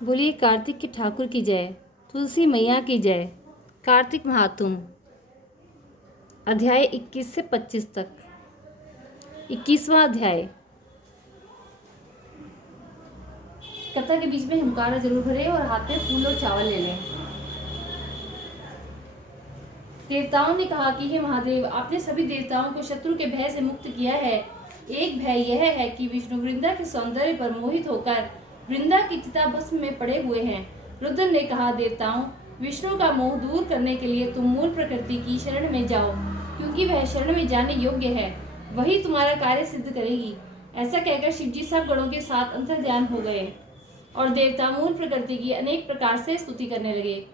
बोलिए कार्तिक के ठाकुर की जय, तुलसी मैया की जय। कार्तिक महात्म अध्याय 21 से 25 तक। 21वां अध्याय। कथा के बीच में हुंकारा जरूर भरे और हाथ में फूल और चावल ले लें। देवताओं ने कहा कि हे महादेव, आपने सभी देवताओं को शत्रु के भय से मुक्त किया है। एक भय यह है कि विष्णु वृंदा के सौंदर्य पर मोहित होकर वृंदा की चिता भस्म में पड़े हुए हैं। रुद्र ने कहा, देवताओं, विष्णु का मोह दूर करने के लिए तुम मूल प्रकृति की शरण में जाओ, क्योंकि वह शरण में जाने योग्य है, वही तुम्हारा कार्य सिद्ध करेगी। ऐसा कहकर शिवजी सब गणों के साथ अंतर्ध्यान हो गए और देवता मूल प्रकृति की अनेक प्रकार से स्तुति करने लगे।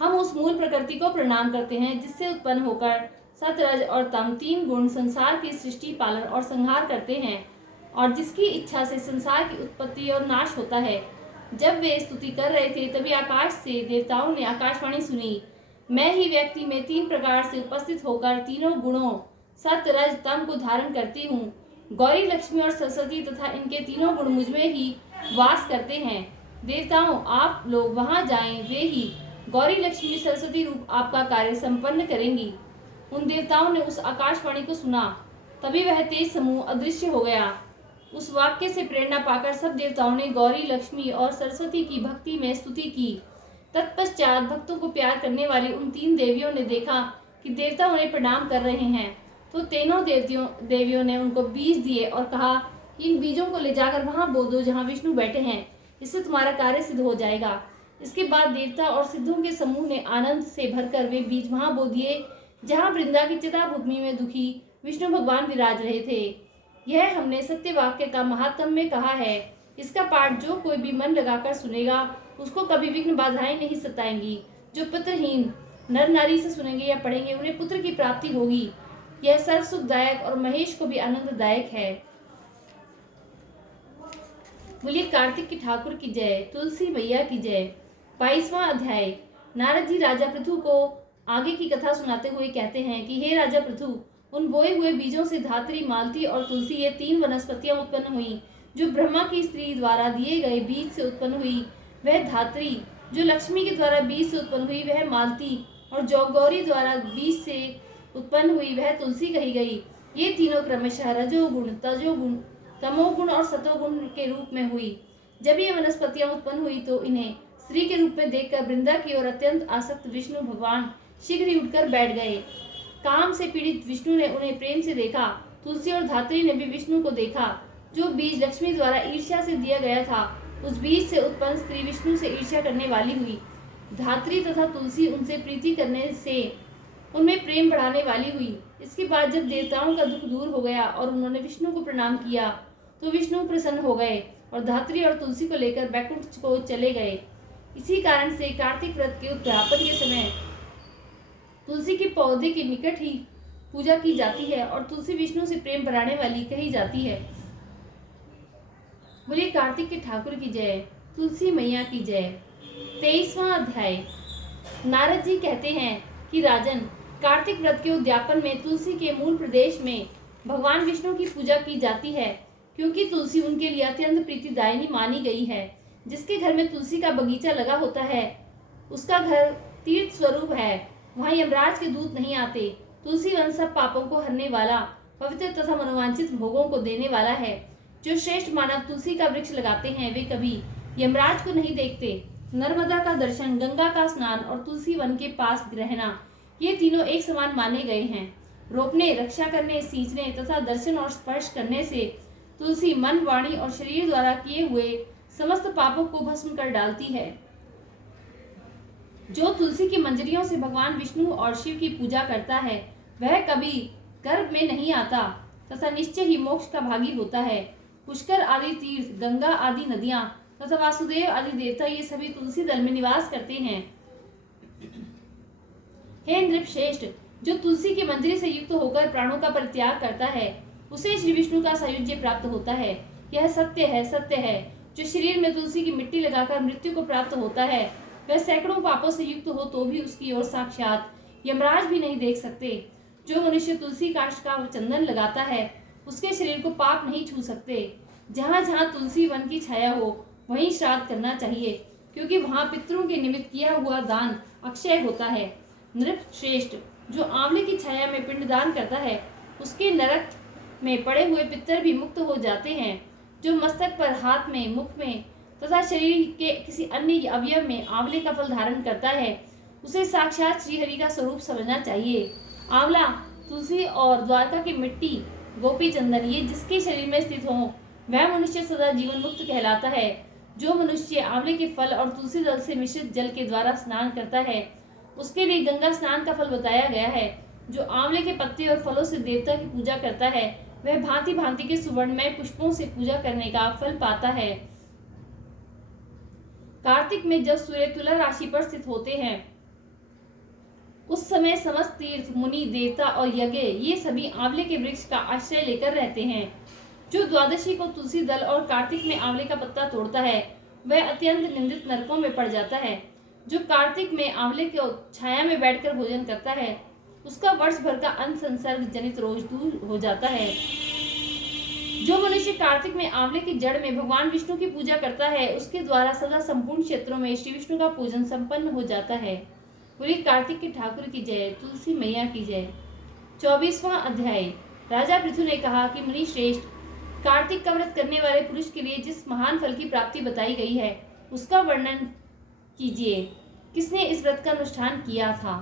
हम उस मूल प्रकृति को प्रणाम करते हैं जिससे उत्पन्न होकर सत, रज और तम तीन गुण संसार की सृष्टि, पालन और संहार करते हैं और जिसकी इच्छा से संसार की उत्पत्ति और नाश होता है। जब वे स्तुति कर रहे थे तभी आकाश से देवताओं ने आकाशवाणी सुनी, मैं ही व्यक्ति में तीन प्रकार से उपस्थित होकर तीनों गुणों सत, रज, तम को धारण करती हूँ। गौरी, लक्ष्मी और सरस्वती तथा इनके तीनों गुण मुझमें ही वास करते हैं। देवताओं, आप लोग वहां जाएं, वे ही गौरी, लक्ष्मी, सरस्वती रूप आपका कार्य संपन्न करेंगी। उन देवताओं ने उस आकाशवाणी को सुना, तभी वह तेज समूह अदृश्य हो गया। उस वाक्य से प्रेरणा पाकर सब देवताओं ने गौरी, लक्ष्मी और सरस्वती की भक्ति में स्तुति की। तत्पश्चात भक्तों को प्यार करने वाली उन तीन देवियों ने देखा कि देवता उन्हें प्रणाम कर रहे हैं, तो तीनों देवियों ने उनको बीज दिए और कहा, इन बीजों को ले जाकर वहां बो दो जहां विष्णु बैठे हैं, इससे तुम्हारा कार्य सिद्ध हो जाएगा। इसके बाद देवता और सिद्धों के समूह ने आनंद से भरकर वे बीज वहां बो दिए जहां वृंदा की चिता भूमि में दुखी विष्णु भगवान विराज रहे थे। यह हमने सत्य वाक्य का महात्म में कहा है। इसका पाठ जो कोई भी मन लगाकर सुनेगा उसको कभी विघ्न बाधाएं नहीं सताएंगी। जो पुत्रहीन नर नारी से सुनेंगे या पढ़ेंगे उन्हें पुत्र की प्राप्ति होगी। यह सर्व सुखदायक और महेश को भी आनंददायक है। बोलिए कार्तिक के ठाकुर की जय, तुलसी मैया की जय। 22वां अध्याय। नारद जी राजा पृथु को आगे की कथा सुनाते हुए कहते हैं कि हे राजा पृथु, उन बोए हुए बीजों से धात्री, मालती और तुलसी ये तीन वनस्पतियां उत्पन्न हुई। जो ब्रह्मा की स्त्री द्वारा दिए गए बीज से उत्पन्न हुई वह धात्री, जो लक्ष्मी के द्वारा बीज से उत्पन्न हुई वह मालती और जो गौरी द्वारा बीज से उत्पन्न हुई वह तुलसी कही गई। ये तीनों क्रमशः रजोगुण, तजोगुण, तमोगुण और सतोगुण के रूप में हुई। जब ये वनस्पतियां उत्पन्न हुई तो इन्हें स्त्री के रूप में देखकर वृंदा की ओर अत्यंत आसक्त विष्णु भगवान शीघ्र ही उठकर बैठ गए। काम से पीड़ित विष्णु ने उन्हें प्रेम से देखा। तुलसी और धात्री ने भी विष्णु को देखा। जो बीज लक्ष्मी द्वारा ईर्ष्या से दिया गया था, उस बीज से उत्पन्न स्त्री विष्णु से ईर्ष्या करने वाली हुई। धात्री तथा तुलसी उनसे प्रीति करने से उनमें प्रेम बढ़ाने वाली हुई। इसके बाद जब देवताओं का दुख दूर हो गया और उन्होंने विष्णु को प्रणाम किया तो विष्णु प्रसन्न हो गए और धात्री और तुलसी को लेकर बैकुंठ को चले गए। इसी कारण से कार्तिक व्रत के उद्यापन के समय तुलसी के पौधे के निकट ही पूजा की जाती है और तुलसी विष्णु से प्रेम बढ़ाने वाली कही जाती है। बोलिए कार्तिक के ठाकुर की जय, तुलसी मैया की जय। 23वां अध्याय। नारद जी कहते हैं कि राजन, कार्तिक व्रत के उद्यापन में तुलसी के मूल प्रदेश में भगवान विष्णु की पूजा की जाती है, क्योंकि तुलसी उनके लिए अत्यंत प्रीतिदायिनी मानी गई है। जिसके घर में तुलसी का बगीचा लगा होता है उसका घर तीर्थ स्वरूप है, वहां यमराज के दूत नहीं आते। तुलसी वन सब पापों को हरने वाला, पवित्र तथा मनोवांछित भोगों को देने वाला है। जो श्रेष्ठ मानव तुलसी का वृक्ष लगाते हैं वे कभी यमराज को नहीं देखते। नर्मदा का दर्शन, गंगा का स्नान और तुलसी वन के पास रहना, ये तीनों एक समान माने गए हैं। रोपने, रक्षा करने, सींचने तथा दर्शन और स्पर्श करने से तुलसी मन, वाणी और शरीर द्वारा किए हुए समस्त पापों को भस्म कर डालती है। जो तुलसी की मंजरियों से भगवान विष्णु और शिव की पूजा करता है वह कभी गर्भ में नहीं आता तथा निश्चय ही मोक्ष का भागी होता है। पुष्कर आदि तीर्थ, गंगा आदि नदियां तथा वासुदेव आदि देवता ये सभी तुलसी दल में निवास करते हैं। हे नृप श्रेष्ठ, जो तुलसी की मंजरी से युक्त होकर प्राणों का परित्याग करता है उसे श्री विष्णु का सायुज्य प्राप्त होता है। यह सत्य है, सत्य है। जो शरीर में तुलसी की मिट्टी लगाकर मृत्यु को प्राप्त होता है वह सैकड़ों पापों से युक्त हो तो भी उसकी ओर साक्षात यमराज भी नहीं देख सकते। जो मनुष्य तुलसी काष्ठ का चंदन लगाता है उसके शरीर को पाप नहीं छू सकते। जहाँ जहाँ तुलसी वन की छाया हो वहीं श्राद्ध करना चाहिए। क्योंकि वहां पितरों के निमित्त किया हुआ दान अक्षय होता है। नृप श्रेष्ठ, जो आंवले की छाया में पिंडदान करता है, उसके नरक में पड़े हुए पितर भी मुक्त हो जाते हैं। जो मस्तक पर, हाथ में, मुख में तथा शरीर के किसी अन्य अवयव में आंवले का फल धारण करता है, उसे साक्षात श्रीहरि का स्वरूप समझना चाहिए। आंवला, तुलसी और द्वारका की मिट्टी, गोपी चंदन, ये जिसके शरीर में स्थित हो, वह मनुष्य सदा जीवन मुक्त कहलाता है। जो मनुष्य आंवले के फल और तुलसी दल से मिश्रित जल के द्वारा स्नान करता है, उसके लिए गंगा स्नान का फल बताया गया है। जो आंवले के पत्ते और फलों से देवता की पूजा करता है, वह भांति भांति के सुवर्णमय पुष्पों से पूजा करने का फल पाता है। कार्तिक में जब सूर्य तुला राशि पर स्थित होते हैं, उस समय समस्त तीर्थ, मुनि, देवता और यज्ञ, ये सभी आंवले के वृक्ष का आश्रय लेकर रहते हैं। जो द्वादशी को तुलसी दल और कार्तिक में आंवले का पत्ता तोड़ता है, वह अत्यंत निंदित नरकों में पड़ जाता है। जो कार्तिक में आंवले के छाया में बैठकर भोजन करता है, उसका वर्ष भर का अन्न संसर्ग जनित रोग दूर हो जाता है। जो मनुष्य कार्तिक में आंवले की जड़ में भगवान विष्णु की पूजा करता है, उसके द्वारा सदा संपूर्ण क्षेत्रों में श्री विष्णु का पूजन संपन्न हो जाता है। बोली कार्तिक के ठाकुर की जय, तुलसी मैया की जय। 24वां अध्याय। राजा पृथु ने कहा कि मुनि श्रेष्ठ, कार्तिक का व्रत करने वाले पुरुष के लिए जिस महान फल की प्राप्ति बताई गई है, उसका वर्णन कीजिए। किसने इस व्रत का अनुष्ठान किया था?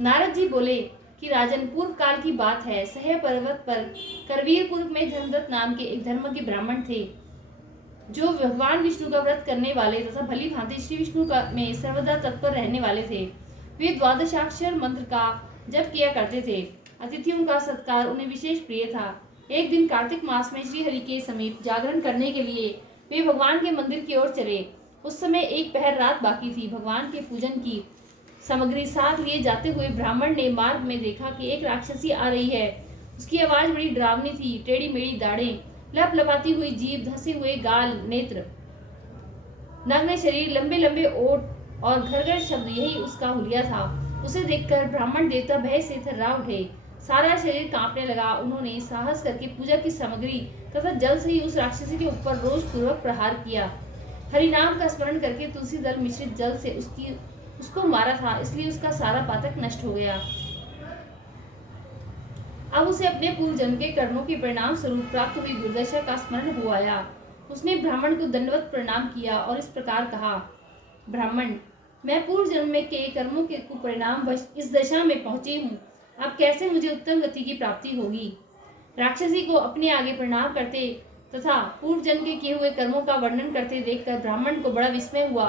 नारद जी बोले कि राजन, पूर्व काल की बात है। सह पर्वत पर करवीरपुर में धर्मदत्त नाम के एक धर्मज्ञ ब्राह्मण थे, जो भगवान विष्णु का व्रत करने वाले तथा भली भांति श्री विष्णु का में सर्वदा तत्पर रहने वाले थे। वे द्वादशाक्षर मंत्र का जप किया करते थे। अतिथियों का सत्कार उन्हें विशेष प्रिय था। एक दिन कार्तिक मास में श्री हरि के समीप जागरण करने के लिए वे भगवान के मंदिर की ओर चले। उस समय एक पहर रात बाकी थी। भगवान के पूजन की सामग्री साथ लिए जाते हुए ब्राह्मण ने मार्ग में देखा कि एक राक्षसी आ रही है। उसकी आवाज बड़ी डरावनी थी। टेढ़ी मेढ़ी दाढ़ें, लपलपाती हुई जीभ, धंसे हुए गाल, नेत्र, नग्न शरीर, लंबे लंबे ओठ और घरघर शब्द, यही उसका हुलिया था। उसे देखकर ब्राह्मण देवता भय से थर्रा उठे। सारा शरीर कांपने लगा। उन्होंने साहस करके पूजा की सामग्री तथा जल से ही उस राक्षसी के ऊपर रोष पूर्वक प्रहार किया। हरिनाम का स्मरण करके तुलसी दल मिश्रित जल से उसको मारा था, इसलिए उसका सारा पातक नष्ट हो गया। अब उसे अपने पूर्व जन्म के कर्मों के परिणाम स्वरूप प्राप्त हुई दुर्दशा का स्मरण हो आया। उसने ब्राह्मण को दंडवत प्रणाम किया और इस प्रकार कहा, ब्राह्मण, मैं पूर्व जन्म में के कर्मों के कुपरिणाम वश इस दशा में पहुंची हूँ। अब कैसे मुझे उत्तम गति की प्राप्ति होगी? राक्षसी को अपने आगे प्रणाम करते तथा पूर्व जन्म के किए हुए कर्मों का वर्णन करते देखकर ब्राह्मण को बड़ा विस्मय हुआ।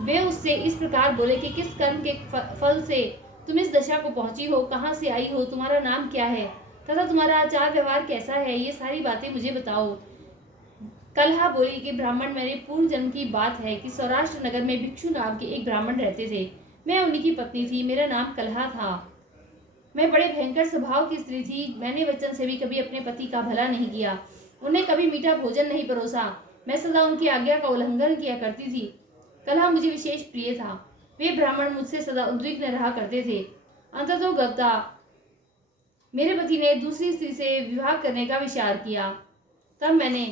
वे उससे इस प्रकार बोले कि किस कर्म के फल से तुम इस दशा को पहुंची हो, कहाँ से आई हो, तुम्हारा नाम क्या है तथा तुम्हारा आचार व्यवहार कैसा है, ये सारी बातें मुझे बताओ। कलहा बोली कि ब्राह्मण, मेरे पूर्व जन्म की बात है कि सौराष्ट्र नगर में भिक्षु नाम के एक ब्राह्मण रहते थे। मैं उन्हीं की पत्नी थी। मेरा नाम कलहा था। मैं बड़े भयंकर स्वभाव की स्त्री थी। मैंने वचन से भी कभी अपने पति का भला नहीं किया, उन्हें कभी मीठा भोजन नहीं परोसा। मैं सदा उनकी आज्ञा का उल्लंघन किया करती थी। कलहा मुझे विशेष प्रिय था। वे ब्राह्मण मुझसे सदा उद्विग्न रहा करते थे। अंततः गवता मेरे पति ने दूसरी स्त्री से विवाह करने का विचार किया। तब मैंने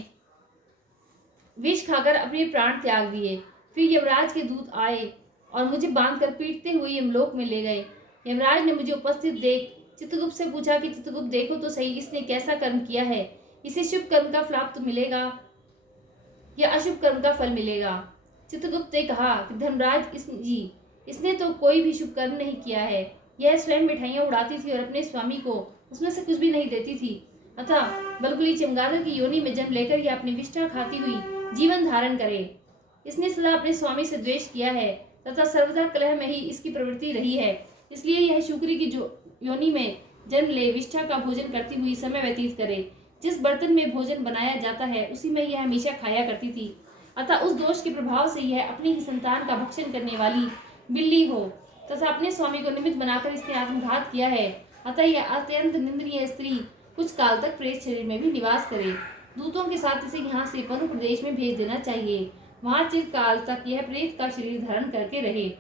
विष खाकर अपने प्राण त्याग दिए। फिर यमराज के दूत आए और मुझे बांधकर पीटते हुए यमलोक में ले गए। यमराज ने मुझे उपस्थित देख चित्रगुप्त से पूछा कि चित्रगुप्त, देखो तो सही, इसने कैसा कर्म किया है। इसे शुभ कर्म का फल तो मिलेगा या अशुभ कर्म का फल मिलेगा? चित्रगुप्त ने कहा कि धर्मराज, इसने तो कोई भी शुभ कर्म नहीं किया है। यह स्वयं मिठाइयां उड़ाती थी और अपने स्वामी को उसमें से कुछ भी नहीं देती थी। अतः बलकुली चमगादड़ की योनि में जन्म लेकर यह अपनी विष्ठा खाती हुई जीवन धारण करे। इसने सदा अपने स्वामी से द्वेष किया है तथा सर्वदा कलह में ही इसकी प्रवृत्ति रही है। इसलिए यह शुक्री की योनि में जन्म ले, विष्ठा का भोजन करती हुई समय व्यतीत करे। जिस बर्तन में भोजन बनाया जाता है उसी में यह हमेशा खाया करती थी। अतः उस दोष के प्रभाव से यह अपनी ही संतान का भक्षण करने वाली बिल्ली हो तथा अपने स्वामी को निमित्त बनाकर इसने आत्मघात किया है। अतः यह अत्यंत निंदनीय स्त्री कुछ काल तक प्रेत शरीर में भी निवास करे। दूतों के साथ इसे यहाँ से पनु प्रदेश में भेज देना चाहिए। वहां चिरकाल तक यह प्रेत का शरीर धारण करके रहे।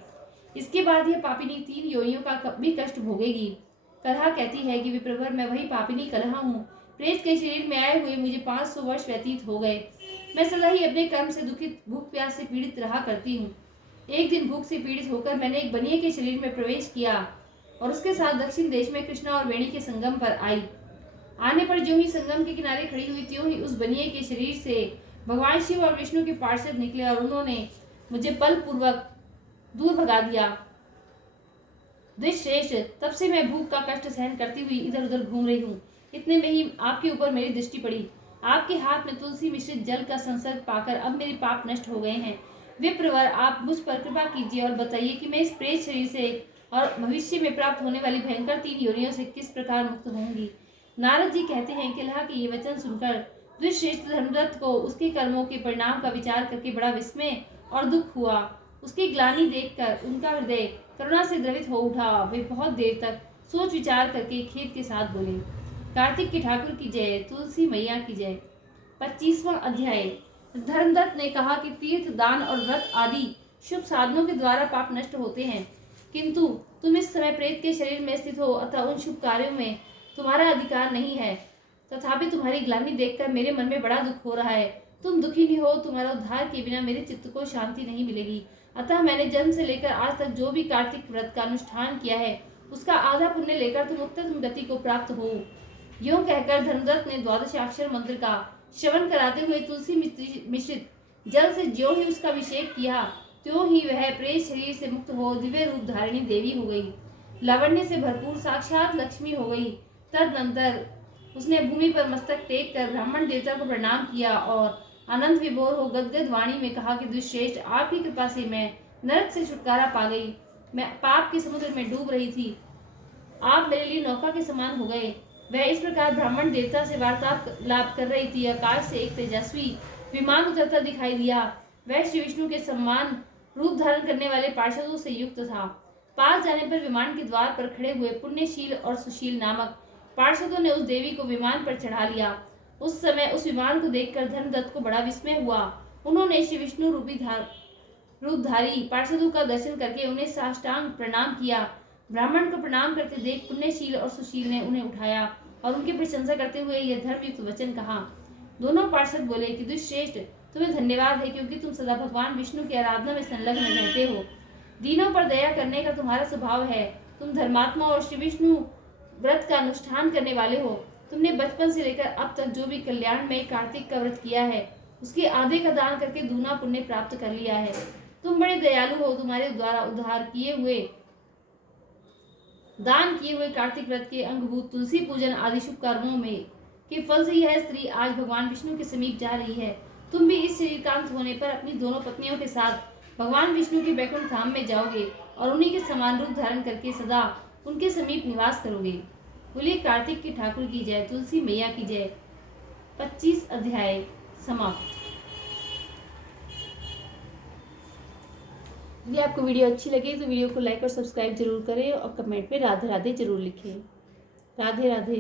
इसके बाद यह पापिनी 3 योनियों का भी कष्ट भोगेगी। कलहा कहती है कि विप्रवर, मैं वही पापिनी कलहा हूँ। प्रेत के शरीर में आए हुए मुझे 500 वर्ष व्यतीत हो गए। मैं सदा ही अपने कर्म से दुखित, भूख प्यास से पीड़ित रहा करती हूँ। एक दिन भूख से पीड़ित होकर मैंने एक बनिए के शरीर में प्रवेश किया और उसके साथ दक्षिण देश में कृष्णा और वेणी के संगम पर आई। आने पर जो ही संगम के किनारे खड़ी हुई, त्यों ही उस बनिए के शरीर से भगवान शिव और विष्णु के पार्षद निकले और उन्होंने मुझे बलपूर्वक दूर भगा दिया। दुष्श्रेष्ठ, तब से मैं भूख का कष्ट सहन करती हुई इधर उधर घूम रही हूँ। इतने में ही आपके ऊपर मेरी दृष्टि पड़ी। आपके हाथ में तुलसी मिश्रित जल का संसर्ग पाकर अब मेरे पाप नष्ट हो गए हैं। विप्रवर, आप मुझ पर कृपा कीजिए और बताइए कि मैं इस प्रेत शरीर से और भविष्य में प्राप्त होने वाली भयंकर 3 योनियों से किस प्रकार मुक्त होंगी। नारद जी कहते हैं कि अल्लाह के ये वचन सुनकर दुष्श्रेष्ठ धर्मदत्त को उसके कर्मों के परिणाम का विचार करके बड़ा विस्मय और दुख हुआ। उसकी ग्लानि देखकर उनका हृदय करुणा से द्रवित हो उठा। वे बहुत देर तक सोच विचार करके खेद के साथ बोले, कार्तिक के ठाकुर की जय, तुलसी मैया की जय। 25वां अध्याय। धर्मदत्त ने कहा कि तीर्थ, दान और व्रत आदि शुभ साधनों के द्वारा पाप नष्ट होते हैं, किंतु तुम इस समय प्रेत के शरीर में स्थित हो, अतः उन शुभ कार्यों में तुम्हारा अधिकार नहीं है। तथापि तुम्हारी ग्लानि देखकर मेरे मन में बड़ा दुख हो रहा है। तुम दुखी नहीं हो, तुम्हारा उद्धार के बिना मेरे चित्त को शांति नहीं मिलेगी। अतः मैंने जन्म से लेकर आज तक जो भी कार्तिक व्रत का अनुष्ठान किया है, उसका आधा पुण्य लेकर तुम उत्तम गति को प्राप्त हो। यूं कहकर धर्मदत्त ने 12 मंत्र का श्रवण कराते हुए तुलसी मिश्रित जल से ज्यों ही उसका अभिषेक किया, त्यों ही वह प्रेत शरीर से मुक्त हो दिव्य रूप धारिणी देवी हो गई, लावण्य से भरपूर साक्षात लक्ष्मी हो गई। तदनंतर उसने भूमि पर मस्तक टेक कर ब्राह्मण देवता को प्रणाम किया और आनंद विभोर हो गदगद वाणी में कहा कि दुष्श्रेष्ठ, आपकी कृपा से मैं नरक से छुटकारा पा गई। मैं पाप के समुद्र में डूब रही थी, आप मेरे लिए नौका के समान हो गए। वह इस प्रकार ब्राह्मण देवता से वार्तालाप कर रही थी। आकाश से एक तेजस्वी विमान उतरता दिखाई दिया। वह श्री विष्णु के सम्मान रूप धारण करने वाले पार्षदों से युक्त था। पास जाने पर विमान के द्वार पर खड़े हुए पुण्यशील और सुशील नामक पार्षदों ने उस देवी को विमान पर चढ़ा लिया। उस समय उस विमान को देखकर धर्मदत्त को बड़ा विस्मय हुआ। उन्होंने श्री विष्णु रूपधारी पार्षदों का दर्शन करके उन्हें साष्टांग प्रणाम किया। ब्राह्मण को प्रणाम करते देख पुण्यशील और सुशील ने उन्हें उठाया और उनकी प्रशंसा करते हुए यह धर्मयुक्त वचन कहा। दोनों पार्षद बोले कि दुष्श्रेष्ठ, तुम्हें धन्यवाद है, क्योंकि तुम सदा भगवान विष्णु की आराधना में संलग्न रहते हो। दीनों पर दया करने का तुम्हारा स्वभाव है। तुम धर्मात्मा और श्री विष्णु व्रत का अनुष्ठान करने वाले हो। तुमने बचपन से लेकर अब तक जो भी कल्याण में कार्तिक का व्रत किया है, उसके आधे का दान करके दूना पुण्य प्राप्त कर लिया है। तुम बड़े दयालु हो। तुम्हारे द्वारा उद्धार किए हुए दान किए हुए कार्तिक व्रत के अंगभूत तुलसी पूजन आदि शुभ कर्मों में के फल से यह स्त्री आज भगवान विष्णु के समीप जा रही है। तुम भी इस शरीर कांत होने पर अपनी दोनों पत्नियों के साथ भगवान विष्णु के बैकुंठ धाम में जाओगे और उन्हीं के समान रूप धारण करके सदा उनके समीप निवास करोगे। बोलिए कार्तिक के ठाकुर की जय, तुलसी मैया की जय। 25 अध्याय समाप्त। यदि आपको वीडियो अच्छी लगे तो वीडियो को लाइक और सब्सक्राइब जरूर करें और कमेंट में राधे राधे जरूर लिखें। राधे राधे।